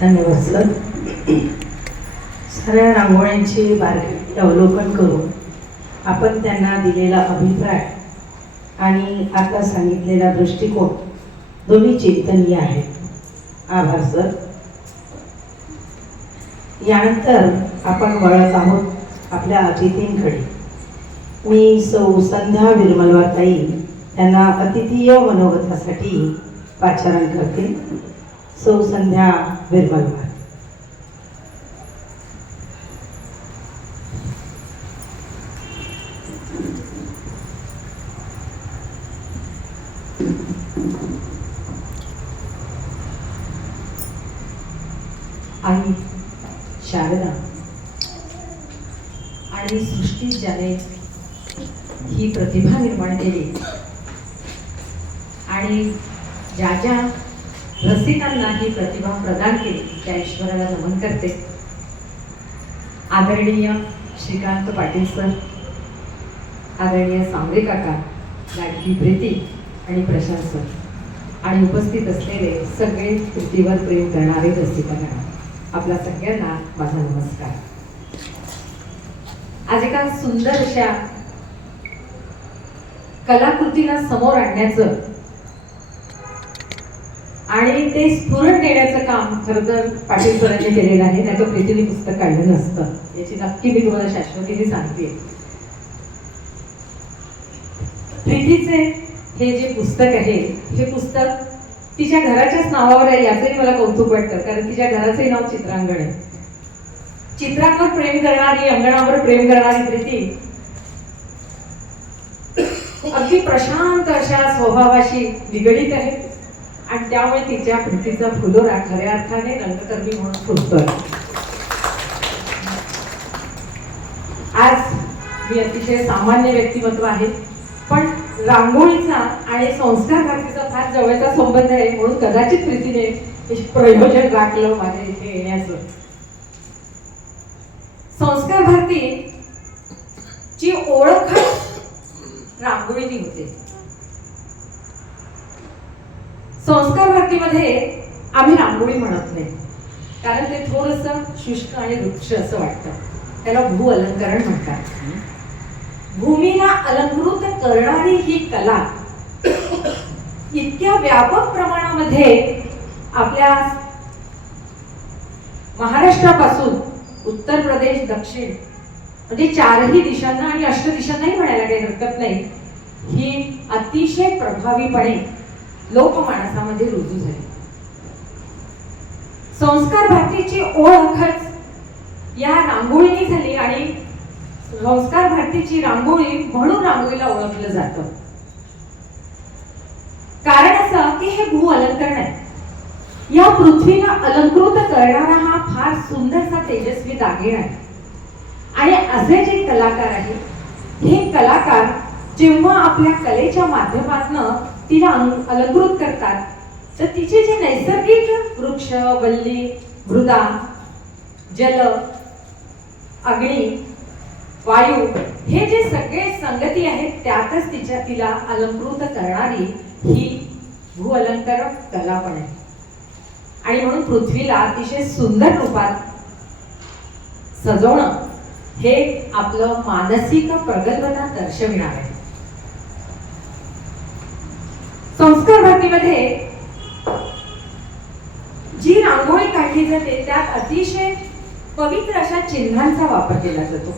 धन्यवाद सर. साऱ्या रांगोळ्यांचे बारकाईने अवलोकन करून आपण त्यांना दिलेला अभिप्राय आणि आता सांगितलेला दृष्टिकोन दोन्ही चिंतनीय आहेत. आभार सर. यानंतर आपण वळत आहोत आपल्या अतिथींकडे. मी सौ संध्या विरमलवारताई यांना अतिथीय मनोगतासाठी पाचारण करते. सौ संध्या विरमलवार. आई शारदा आणि सृष्टी ज्याने ही प्रतिभा निर्माण केली आणि ज्या ज्या रसिकांना ही प्रतिभा प्रदान केली त्या ईश्वराला नमन करते. आदरणीय श्रीकांत पाटील सर, आदरणीय सांबरे काका, लाडकी प्रीती आणि प्रशांत सर आणि उपस्थित असलेले सगळे कृतीवर प्रेम करणारे रसिकांना आपल्या सगळ्यांना माझा नमस्कार. आज एका सुंदर अशा कलाकृतीला समोर आणण्याचं आणि ते स्फुरण देण्याचं काम खरं तर पाटील सरांनी केलेलं आहे. नाही तर प्रीतीने पुस्तक काढलं नसतं, याची नक्की मी तुम्हाला शाश्वतीने सांगते. प्रीतीचे हे जे पुस्तक आहे हे पुस्तक तिच्या घराच्याच नावावर आहे याचंही मला कौतुक वाटतं, कारण तिच्या घराचंही नाव चित्रांगण आहे. चित्रांवर प्रेम करणारी, अंगणावर प्रेम करणारी प्रीती अगदी प्रशांत अशा स्वभावाशी निगडीत आहे आणि त्यामुळे तिच्या प्रीतीचा फुलोरा खऱ्या अर्थाने रंगकर्मी म्हणून फुलतोय. आज मी अतिशय सामान्य व्यक्तिमत्व आहे, पण रांगोळीचा आणि संस्कार भारतीचा फार जवळचा संबंध आहे, म्हणून कदाचित प्रीतीने प्रयोजन राखलं माझ्या इथे येण्याचं. संस्कार भारती ची ओळख रांगोळीनी होते. संस्कार भारतीमध्ये आम्ही रांगोळी म्हणत नाही, कारण ते थोडंसं शुष्क आणि वृक्ष असं वाटतं. त्याला भू अलंकरण म्हणतात. भूमीला अलंकृत करणारी ही कला इतक्या व्यापक प्रमाणामध्ये आपल्या महाराष्ट्रापासून उत्तर प्रदेश, दक्षिण म्हणजे चारही दिशांना आणि अष्ट दिशांनाही म्हणायला काही हरकत नाही, ही अतिशय प्रभावीपणे लोकमानसामध्ये रुजू झाली. संस्कार भारतीची ओळखच या रांगोळीने झाली आणि संस्कार भारतीची रांगोळी म्हणून रांगोळीला ओळखलं जातं. कारण असं की हे भू अलंकरण आहे. या पृथ्वीला अलंकृत करणारा हा फार सुंदरसा तेजस्वी दागिना आहे. आणि असे जे कलाकार आहेत हे कलाकार जेव्हा आपल्या कलेच्या माध्यमातून तिला अलंकृत करतात तर तिचे जे नैसर्गिक वृक्ष, वल्ली, मृदा, जल, अग्नी, वायू हे जे सगळे संगती आहेत त्यातच तिला अलंकृत करणारी ही भू अलंकार कला पण आहे. आणि म्हणून पृथ्वीला अतिशय सुंदर रूपात सजवणं हे आपलं मानसिक प्रगल्भता दर्शविणार आहे. संस्कार भारतीमध्ये जी रांगोळी काढली जाते त्यात अतिशय पवित्र अशा चिन्हांचा वापर केला जातो.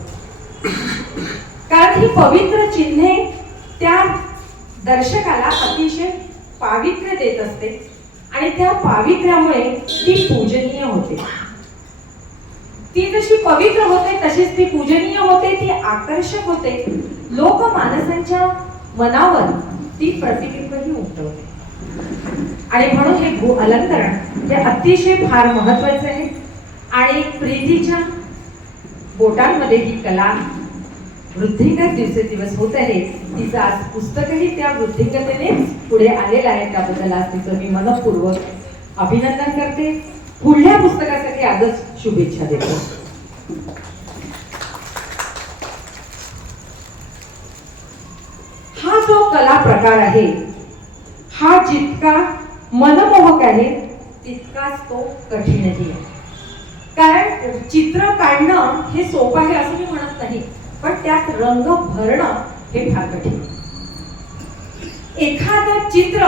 कारण ही पवित्र चिन्हे त्या दर्शकाला अतिशय पावित्र्य देत असते आणि त्या पावित्र्यामुळे ती पूजनीय होते. ती जशी पवित्र होते तशीच ती पूजनीय होते, ती आकर्षक होते, लोकमानसांच्या मनावर ती प्रतिबिंबही उमटवते. आणि म्हणून हे भू अलंकरण हे अतिशय फार महत्वाचे आहे. आणि प्रीतीच्या बोटांमध्ये ही कला वृद्धिंगत दिवसेंदिवस होत आहे. तिचं आज पुस्तकही त्या वृद्धिंगतेनेच पुढे आलेलं आहे. त्याबद्दल आज तिचं मी मनपूर्वक अभिनंदन करते. पुढल्या पुस्तकासाठी आजच शुभेच्छा देतो. हा जो कला प्रकार आहे हा जितका मनमोहक आहे तितकाच तो कठीणही आहे. कारण चित्र काढणं हे सोपं आहे असं मी म्हणत नाही, पण त्यात रंग भरणं हे फार कठीण. एखादं चित्र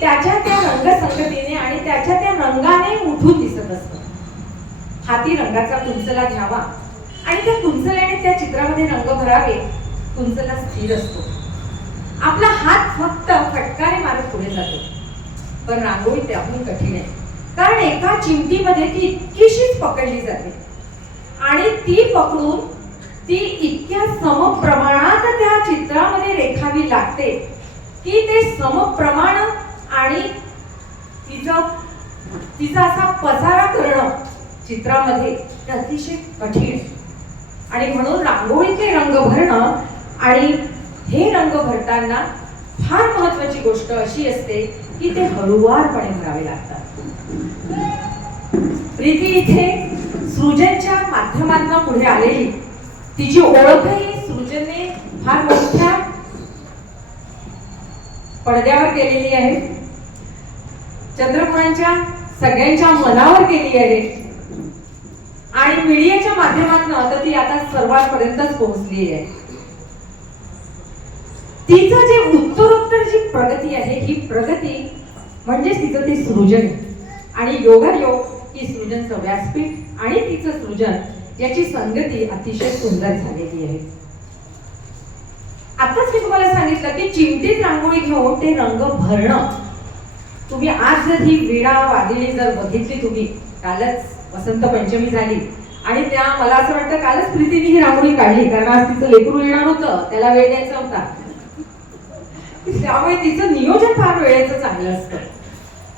त्याच्या त्या रंगसंगतीने आणि त्याच्या त्या रंगाने उठून दिसत असतं. हाती रंगाचा कुंचला घ्यावा आणि त्या कुंचल्याने त्या चित्रामध्ये रंग भरावे. कुंचला स्थिर असतो, आपला हात फक्त फटकारे मारत पुढे जातो. पण रांगोळी त्याहून कठीण आहे, कारण एका चिमटीमध्ये ती इतकीशीच पकडली जाते आणि ती पकडून ती इतक्या समप्रमाणात त्या चित्रामध्ये रेखावी लागते की ते समप्रमाण आणि तिचा असा पसारा करणं चित्रामध्ये अतिशय कठीण. आणि म्हणून रांगोळीचे रंग भरणं आणि हे रंग भरताना फार महत्वाची गोष्ट अशी असते की ते हळूवारपणे भरावे लागतात. प्रीती इथे सृजनच्या माध्यमातून पुढे आलेली, तिची ओळखही सृजनने फार मोठ्या पडद्यावर केलेली आहे, चंद्रपुरांच्या सगळ्यांच्या मनावर केली आहे आणि मीडियाच्या माध्यमातून तर ती आता सर्वांपर्यंतच पोहोचली आहे. तिचं जे उत्तरोत्तर जी प्रगती आहे ही प्रगती म्हणजे तिचं ते सृजन आणि योगायोग ही सृजनचं व्यासपीठ आणि तिचं सृजन याची संगती अतिशय सुंदर झालेली आहे. आताच मी तुम्हाला सांगितलं की चिमटीत रांगोळी घेऊन ते रंग भरणं. तुम्ही आज जर ही वीणा वादळी जर बघितली, तुम्ही कालच वसंत पंचमी झाली आणि त्या मला असं वाटतं कालच प्रीतीने ही रांगोळी काढली, कारण आज तिचं लेकरू येणार होतं, त्याला वेळ द्यायचा होता, त्यामुळे तिचं नियोजन फार वेळेचं चांगलं असतं.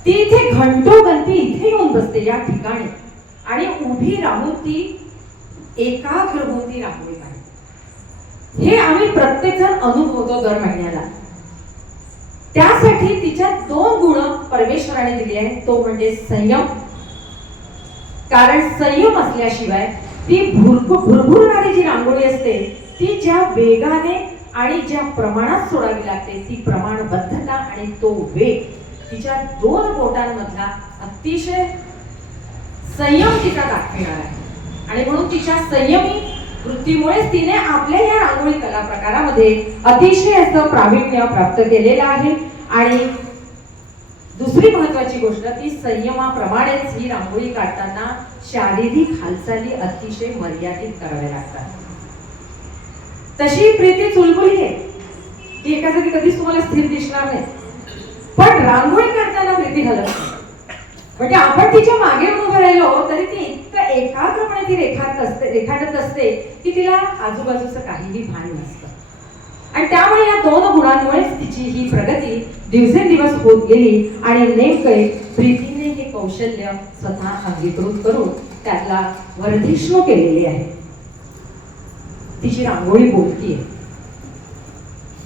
ती इथे घंटोगंती इथे येऊन बसते या ठिकाणी आणि उभी राहून ती एकाग्र होऊन ती रांगोळी काढते. हे आम्ही प्रत्येक जण अनुभवतो दर महिन्याला. त्यासाठी तिच्या 2 गुण परमेश्वराने दिले आहेत, तो म्हणजे संयम. कारण संयम असल्याशिवाय ती भुरभुरणारी जी रांगोळी असते ती ज्या वेगाने आणि ज्या प्रमाणात सोडावी लागते, ती प्रमाणबद्धता आणि तो वेग तिच्या 2 बोटांमधला अतिशय संयम तिचा दाखविणार आहे. आणि म्हणून तिच्या संयमी वृत्तीमुळेच तिने आपल्या या रांगोळी कला प्रकारामध्ये अतिशय असं प्रावीण्य प्राप्त केलेलं आहे. आणि दुसरी महत्वाची गोष्ट, ती संयमाप्रमाणेच ही रांगोळी काढताना शारीरिक हालचाली अतिशय मर्यादित कराव्या लागतात. तशी प्रीती चुलबुली आहे, ती एका जागी कधीच तुम्हाला स्थिर दिसणार नाही, पण रांगोळी काढताना प्रीती हलत नाही. म्हणजे आपण तिच्या मागे उभं राहिलो तरी ती इतकं एकाग्रपणे ती रेखाटत असते की तिला आजूबाजूचं काहीही भान नसतं. आणि त्यामुळे या 2 गुणांमुळेच तिची ही प्रगती दिवसेंदिवस होत गेली आणि नेमके प्रीतीने हे कौशल्य स्वतः अंगीकृत करून त्याला वर्धिष्णू केलेले आहे. तिची रांगोळी बोलकी आहे,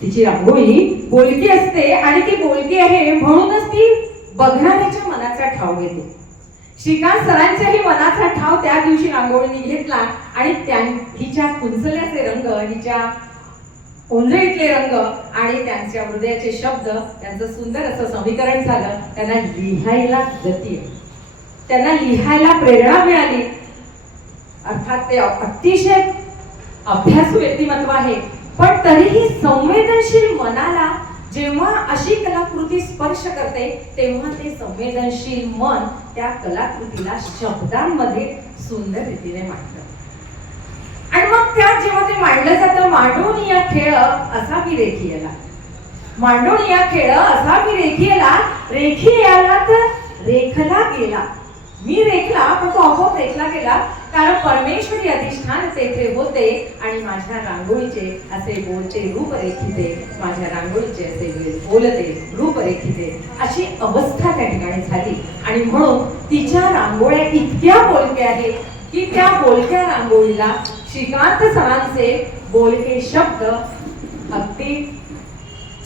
तिची रांगोळी बोलकी असते आणि ती बोलकी आहे म्हणूनच ती बघणाऱ्याच्या मनाचा ठाव घेते. श्रीकांत सरांच्याही मनाचा ठाव त्या दिवशी रांगोळीने घेतला आणि हिच्या कुंचल्याचे रंग, हिच्या ओंजळीतले रंग आणि त्यांच्या हृदयाचे शब्द, त्यांचं सुंदर असं समीकरण झालं. त्यांना लिहायला गती, त्यांना लिहायला प्रेरणा मिळाली. अर्थात ते अतिशय अभ्यासू व्यक्तिमत्व आहे, पण तरीही संवेदनशील मनाला जेव्हा अशी कलाकृती स्पर्श करते तेव्हा ते संवेदनशील मन त्या कलाकृतीला शब्दांमध्ये सुंदर रीतीने मांडतं. आणि मग त्यात जेव्हा ते मांडलं जातं, मांडोनिया खेळ असा मी रेखीयला, मांडोनिया खेळ असा मी रेखीयला, रेखीयाला तर रेखला गेला. मी रेखला पण तो आपोआप रेखला गेला, कारण परमेश्वरी अधिष्ठान तेथे होते आणि माझ्या रांगोळीचे असे बोलते रूप रेखिते, माझ्या रांगोळीचे असे बोलते रूप रेखिते, अशी अवस्था त्या ठिकाणी झाली. आणि म्हणून तिच्या रांगोळ्या इतक्या बोलक्या आहेत की त्या बोलक्या रांगोळीला श्रीकांत सरांचे बोलके शब्द अगदी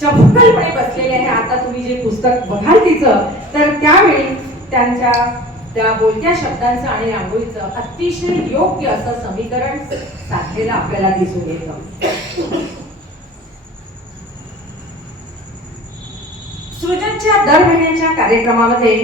चपखलपणे बसलेले आहे. आता तुम्ही जे पुस्तक बघाल तिचं, तर त्यावेळी त्यांच्या त्या बोलक्या शब्दांचं आणि रांगोळीचं अतिशय योग्य असं समीकरण साधलेलं आपल्याला दिसून येतं. सृजन आमच्या दर महिन्याच्या कार्यक्रमामध्ये